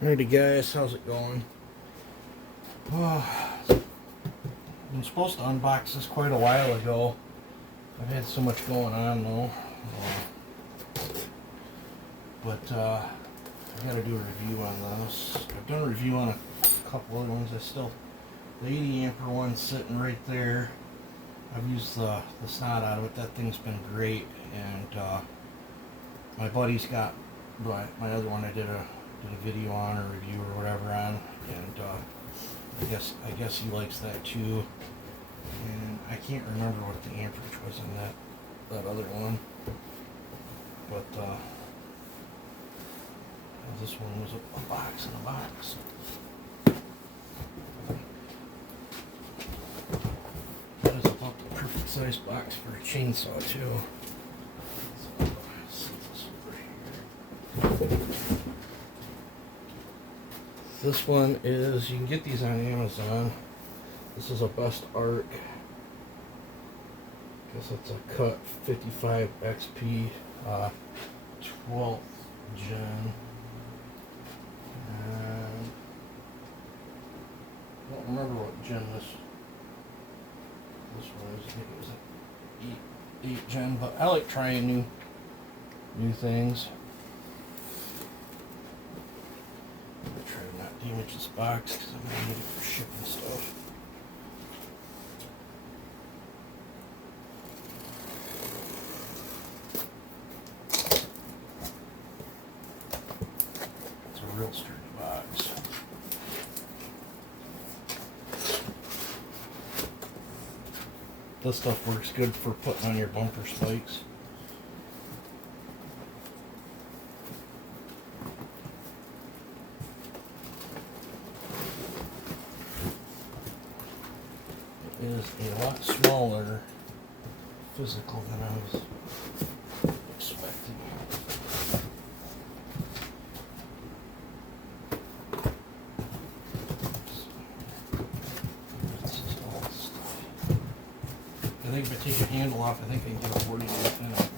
Alrighty guys, how's it going? I'm supposed to unbox this quite a while ago. I've had so much going on though. But I gotta do a review on this. I've done a review on a couple other ones. The 80 ampere one's sitting right there. I've used the snot out of it. That thing's been great. And my buddy's got my other one I did a video on, or review or whatever on, and I guess he likes that too. And I can't remember what the amperage was on that other one, but this one was a box in a box. That is about the perfect size box for a chainsaw too. So, set this over here. This one is, you can get these on Amazon. This is a bestarc. Guess it's a cut55xp 12th gen. And I don't remember what gen this one is. I think it was an 8 gen, but I like trying new things. I'm gonna try to not damage this box because I'm gonna need it for shipping stuff. It's a real sturdy box. This stuff works good for putting on your bumper spikes. It is a lot smaller physical than I was expecting. This is all the stuff. I think if I take the handle off, I think I can get a 40 pin out there.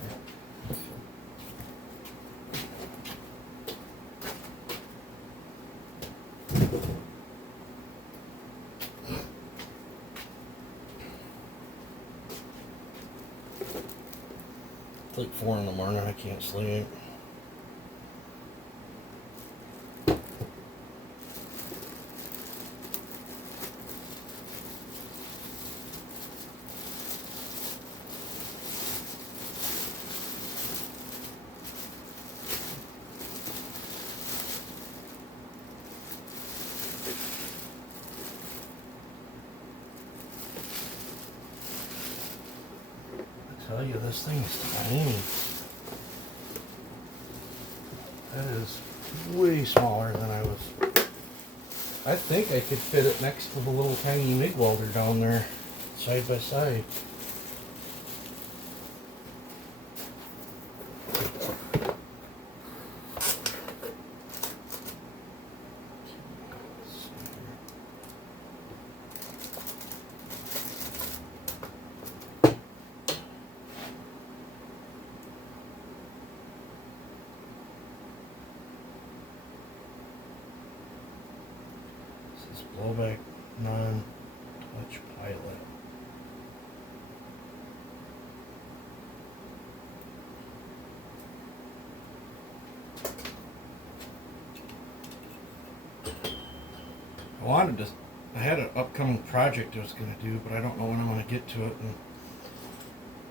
It's like 4 in the morning, I can't sleep. I tell you, this thing is tiny. That is way smaller than I was. I think I could fit it next to the little tiny MIG welder down there, side by side. This is blowback non-touch pilot. I had an upcoming project I was going to do, but I don't know when I'm going to get to it, and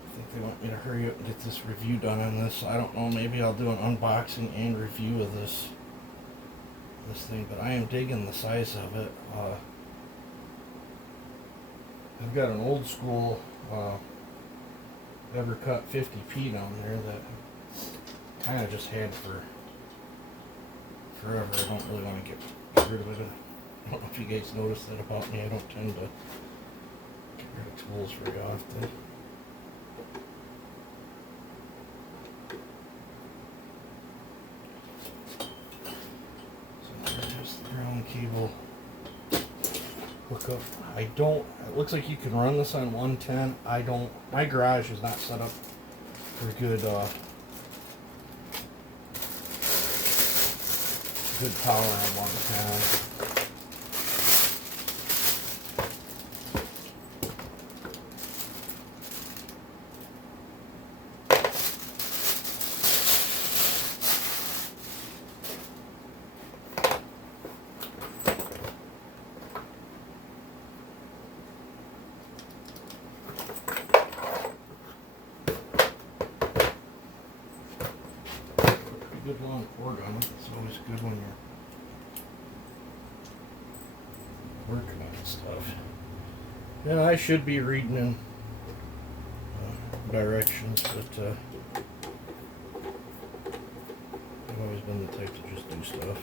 I think they want me to hurry up and get this review done on this. I don't know, maybe I'll do an unboxing and review of this thing, but I am digging the size of it. I've got an old school cut 50p down there that kind of just had for forever. I don't really want to get rid of it. I don't know if you guys noticed that about me. I don't tend to get rid of tools very often. Cable hookup. It looks like you can run this on 110. My garage is not set up for good good power on 110. Good long cord on it. It's always good when you're working on stuff. And I should be reading in directions, but I've always been the type to just do stuff.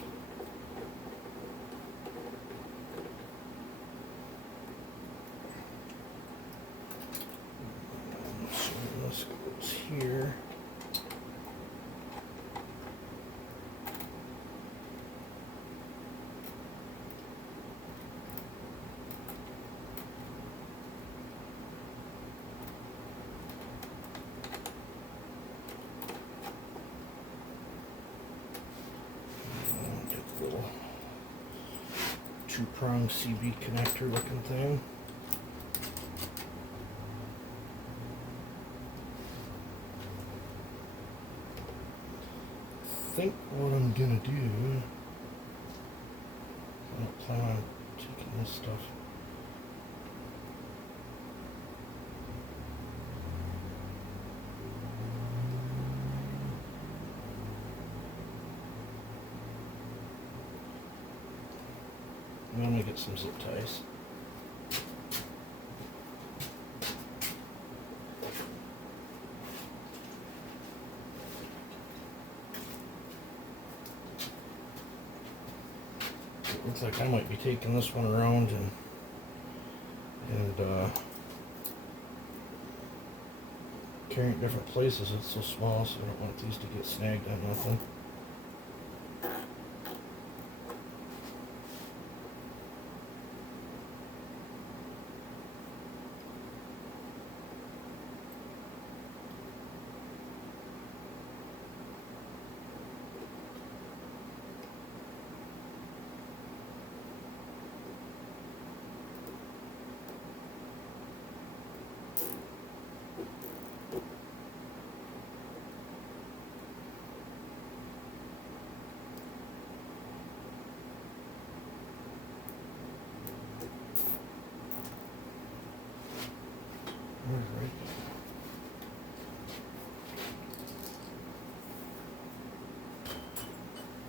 So this goes here. Little two-prong CB connector looking thing. I think what I'm gonna do, I don't plan on taking this stuff. I'm gonna get some zip ties. It looks like I might be taking this one around and carrying it different places. It's so small, so I don't want these to get snagged on nothing. Right.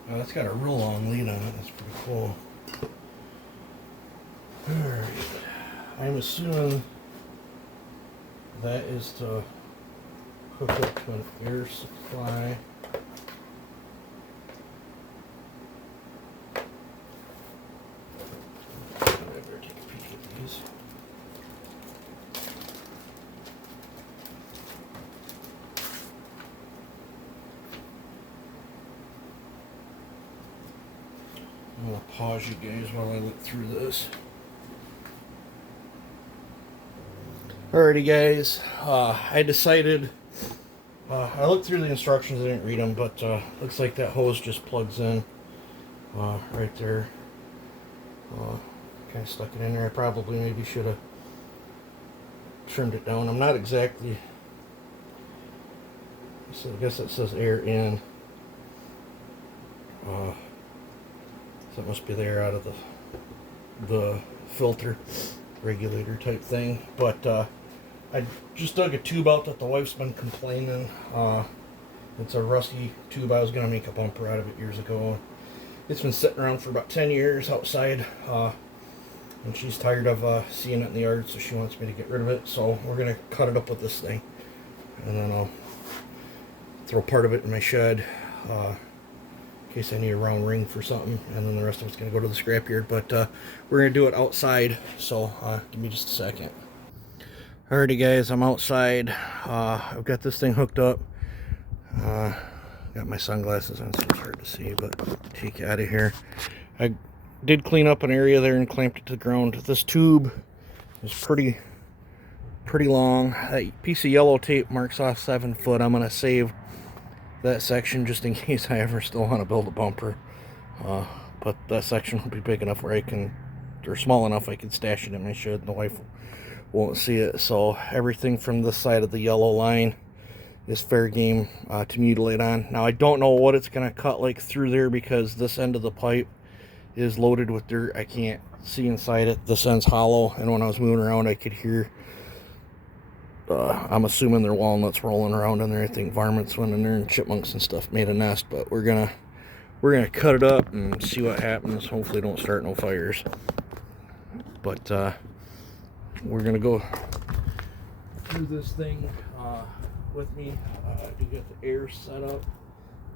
Oh, that's got a real long lead on it. That's pretty cool. Alright. I'm assuming that is to hook up to an air supply. I better take a peek at these. I'm going to pause you guys while I look through this. Alrighty guys, I decided, I looked through the instructions, I didn't read them, but looks like that hose just plugs in right there. Kind of stuck it in there. I probably maybe should have trimmed it down. I'm not exactly, so I guess it says air in. So it must be the air out of the filter regulator type thing. But I just dug a tube out that the wife's been complaining. It's a rusty tube. I was going to make a bumper out of it years ago. It's been sitting around for about 10 years outside. And she's tired of seeing it in the yard, so she wants me to get rid of it. So we're going to cut it up with this thing. And then I'll throw part of it in my shed. In case I need a round ring for something, and then the rest of it's going to go to the scrapyard. But we're going to do it outside, so give me just a second. Alrighty guys, I'm outside. I've got this thing hooked up. Got my sunglasses on, so it's hard to see, but take it out of here. I did clean up an area there and clamped it to the ground. This tube is pretty long. That piece of yellow tape marks off 7 foot. I'm going to save that section just in case I ever still want to build a bumper. But that section will be big enough where I can, or small enough I can stash it in my shed and the wife won't see it. So everything from this side of the yellow line is fair game to mutilate on. Now I don't know what it's going to cut like through there, because this end of the pipe is loaded with dirt. I can't see inside it. This end's hollow, and when I was moving around I could hear, I'm assuming they're walnuts rolling around in there. I think varmints went in there and chipmunks and stuff made a nest. But we're gonna cut it up and see what happens. Hopefully don't start no fires. But we're gonna go through this thing with me. You got the air set up.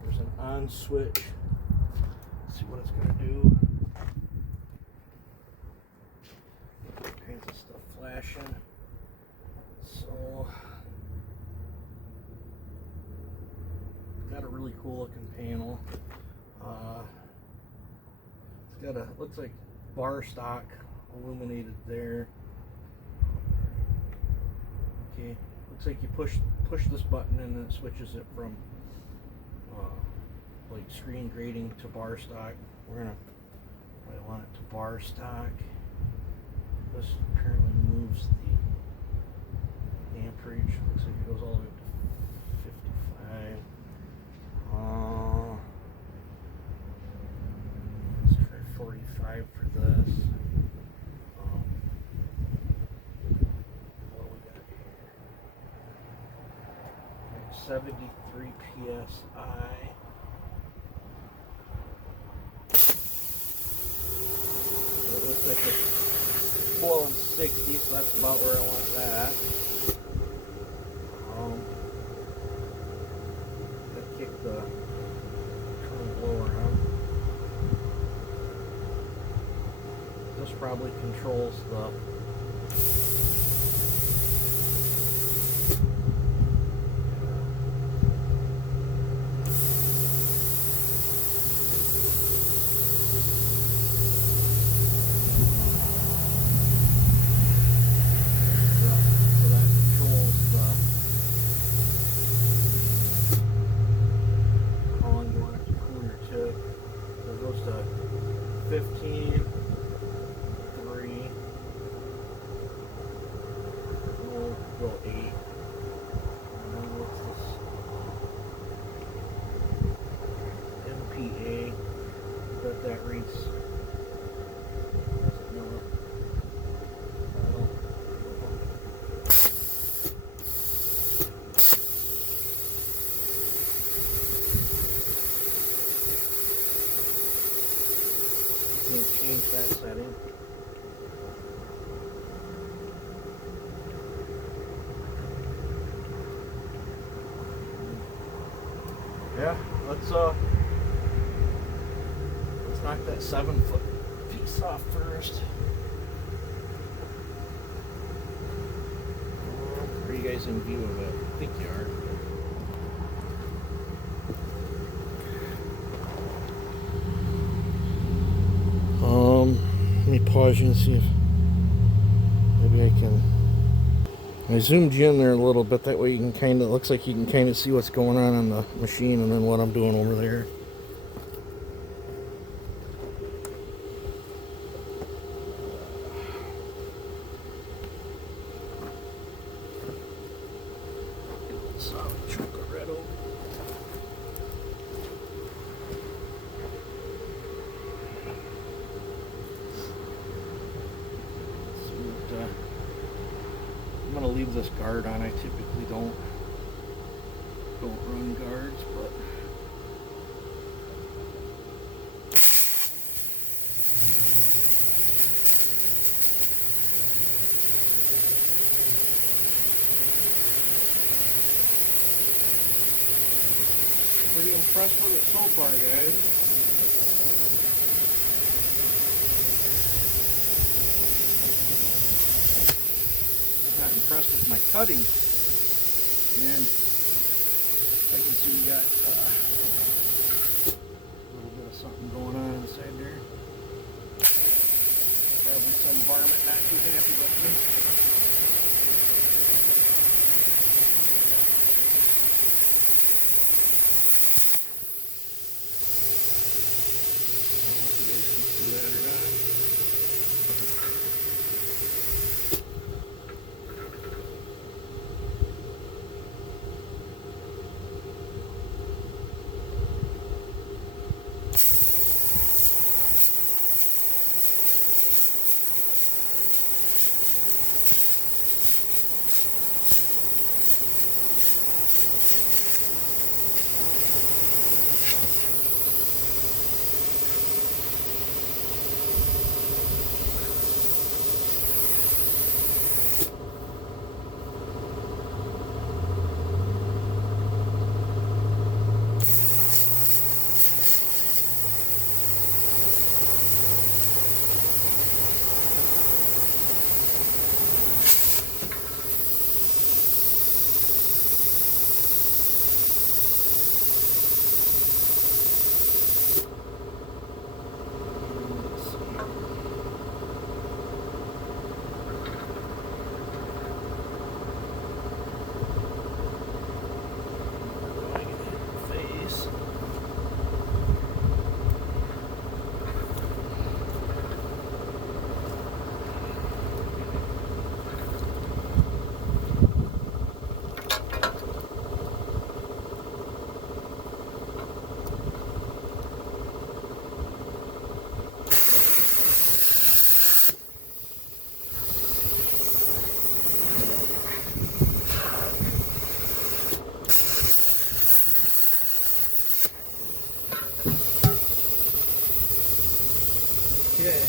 There's an on switch. Let's see what it's gonna do. All kinds of stuff flashing. So got a really cool looking panel. It's got a, looks like bar stock illuminated there. Okay, looks like you push this button and it switches it from like screen grading to bar stock. We're gonna probably want it to bar stock. This apparently moves the amperage. Looks like it goes all the way up to 55. Let's try 45 for this. What we got here? 73 psi. So it looks like it's flowing 60, so that's about where I want that. Gotta kick the current blower on. This probably controls the that reads. Can't change that setting. Yeah, let's knock that 7-foot piece off first. Are you guys in view of it? I think you are. Let me pause you and see if maybe I can. I zoomed you in there a little bit, that way you can kind of, looks like you can kind of see what's going on the machine and then what I'm doing over there. Solid chunk of red oak. I'm gonna leave this guard on. I typically don't run guards, but pretty impressed with it so far, guys. Not impressed with my cutting, and I can see we got a little bit of something going on inside there. Probably some varmint not too happy with me. Okay.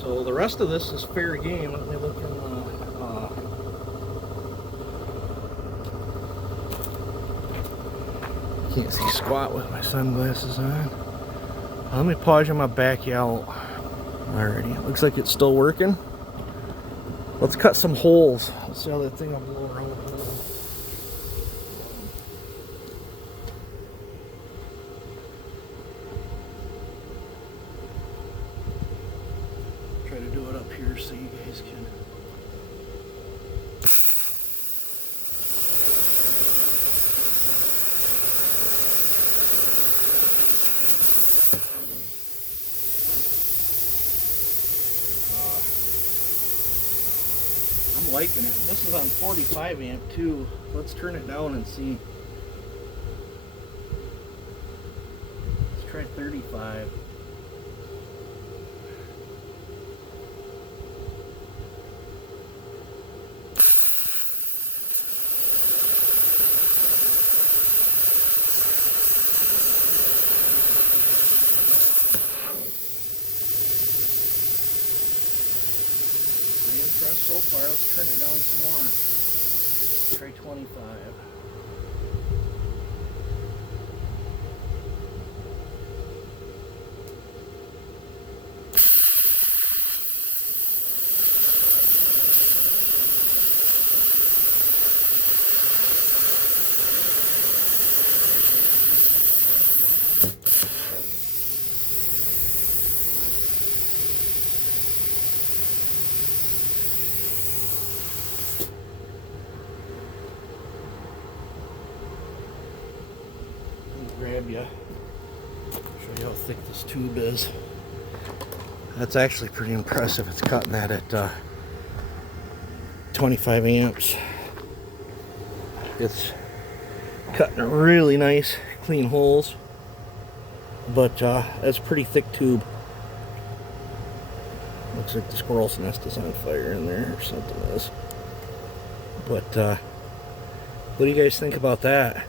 So the rest of this is fair game. Let me look in the can't see squat with my sunglasses on. Let me pause on my back out. Alrighty, looks like it's still working. Let's cut some holes. Let's see how that thing will blow around the hole. Try to do it up here so you guys can. I'm liking it. This is on 45 amp too. Let's turn it down and see. Let's try 35. So far, let's turn it down some more. Try 25. Grab you, show you how thick this tube is. That's actually pretty impressive. It's cutting that at 25 amps. It's cutting really nice, clean holes, but that's a pretty thick tube. Looks like the squirrel's nest is on fire in there or something is. But what do you guys think about that?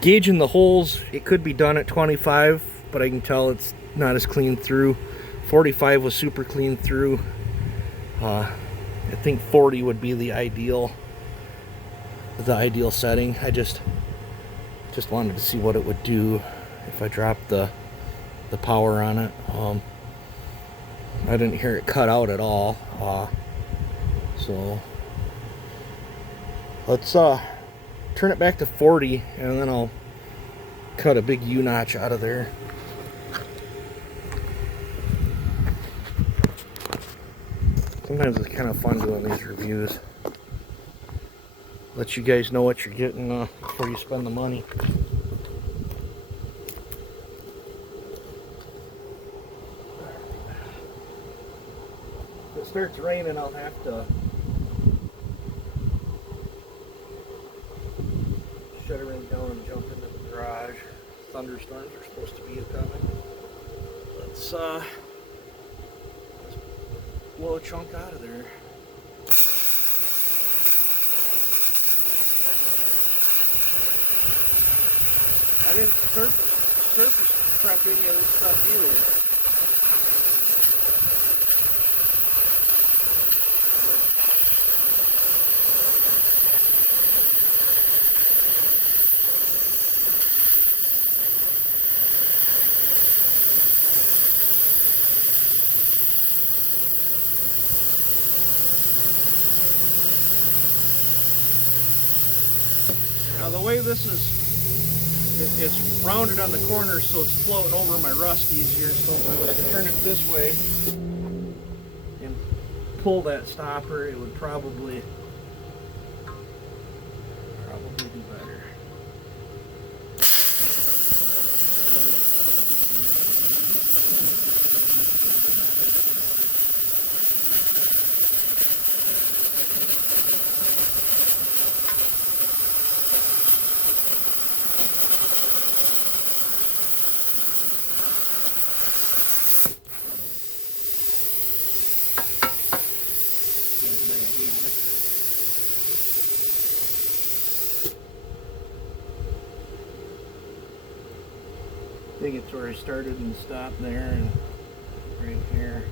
Gauging the holes, it could be done at 25, but I can tell it's not as clean through. 45 was super clean through. I think 40 would be the ideal setting. I just wanted to see what it would do if I dropped the power on it. I didn't hear it cut out at all. So let's turn it back to 40 and then I'll cut a big U-notch out of there. Sometimes it's kind of fun doing these reviews. Let you guys know what you're getting before you spend the money. If it starts raining, I'll have to shut everything down and jump into the garage. Thunderstorms are supposed to be coming. Let's blow a chunk out of there. I didn't surface prep any of this stuff either. Now the way this is, it's rounded on the corners, so it's floating over my rust easier. So if I was to turn it this way and pull that stopper, it would probably do better. think it's where I started and stopped there, and right here.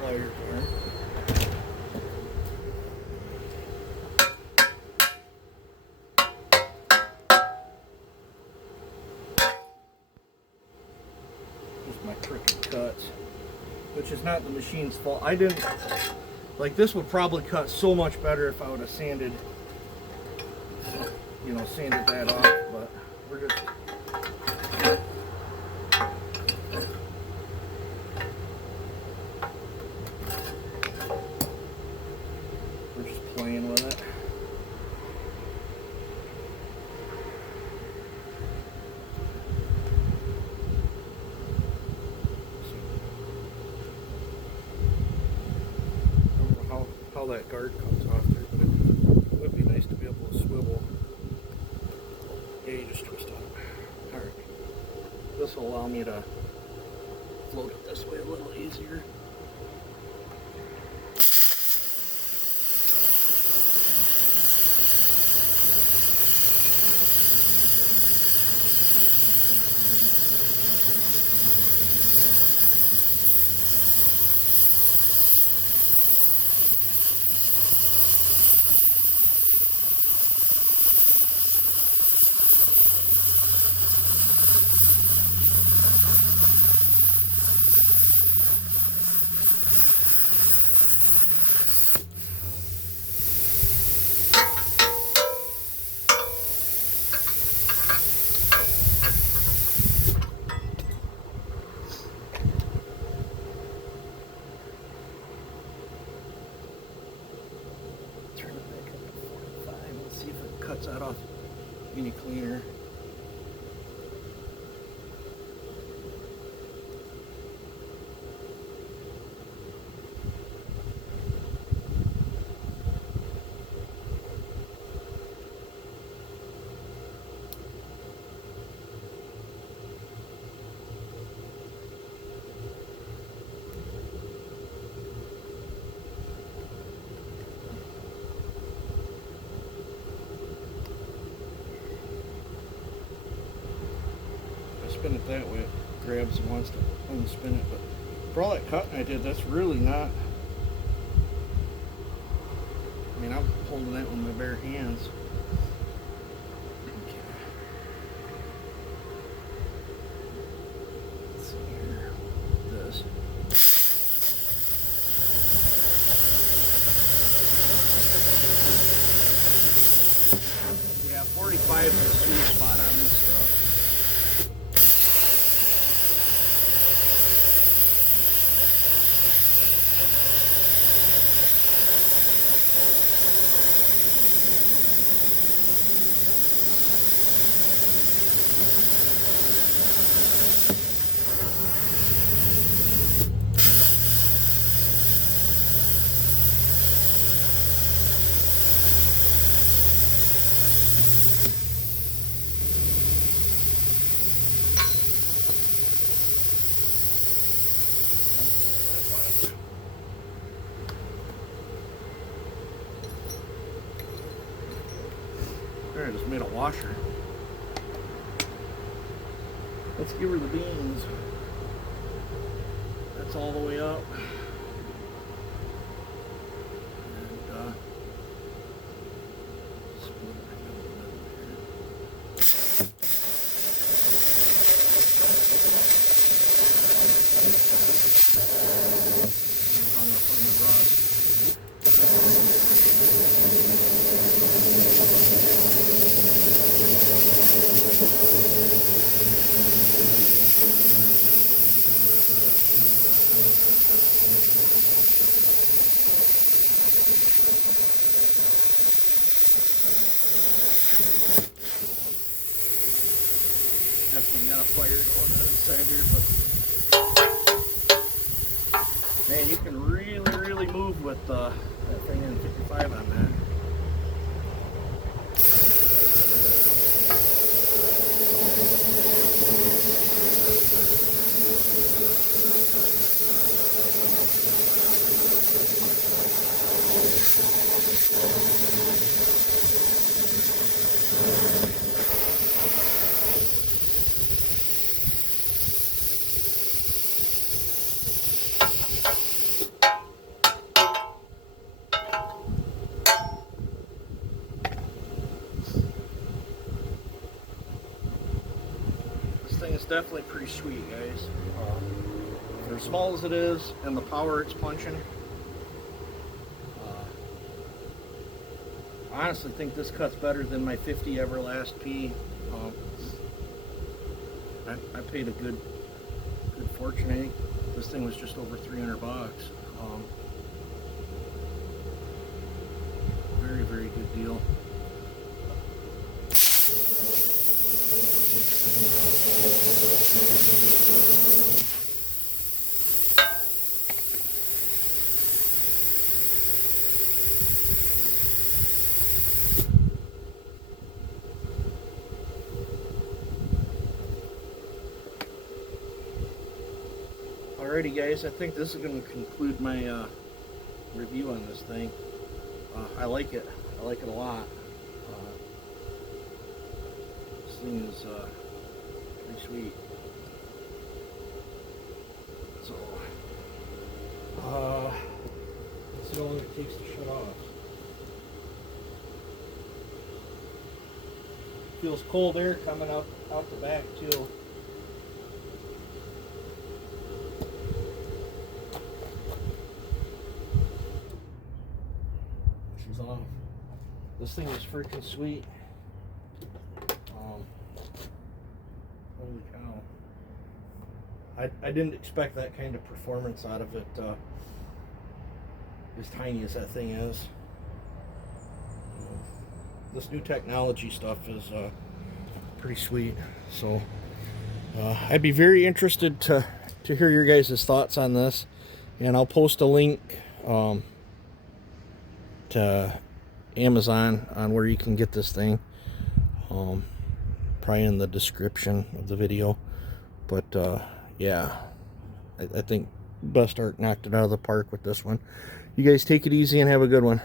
Pliers there. Just my crooked cuts, which is not the machine's fault. I didn't, like, this would probably cut so much better if I would have sanded, you know, sanded that off, but we're just playing with it. I don't know how that guard comes off there, but it would be nice to be able to swivel. Yeah, you just twist on it. Alright. This will allow me to float it this way a little easier. Cuts that off any cleaner. Spin it that way, it grabs and wants to unspin it, but for all that cutting I did, that's really not, I mean, I'm holding that with my bare hands. Okay. Let's see here, this. Yeah, 45 is the sweet spot on this stuff. There, I just made a washer. Let's give her the beans. That's all the way up. And split it right down the middle here. Hung up on the rust. here going on inside here, but man, you can really move with that thing in 55 on that. This thing is definitely pretty sweet, guys. For as small as it is and the power it's punching, I honestly think this cuts better than my 50 Everlast P. I paid a good fortune. I think this thing was just over 300 bucks. Very good deal. Alrighty guys, I think this is going to conclude my review on this thing. I like it. I like it a lot. This thing is pretty sweet. So, let's see how long it takes to shut off. Feels cold air coming out the back too. She's off. This thing is freaking sweet. Holy cow. I didn't expect that kind of performance out of it, as tiny as that thing is. This new technology stuff is pretty sweet. So I'd be very interested to hear your guys' thoughts on this, and I'll post a link to Amazon on where you can get this thing, probably in the description of the video. But yeah, I think bestarc knocked it out of the park with this one. You guys take it easy and have a good one.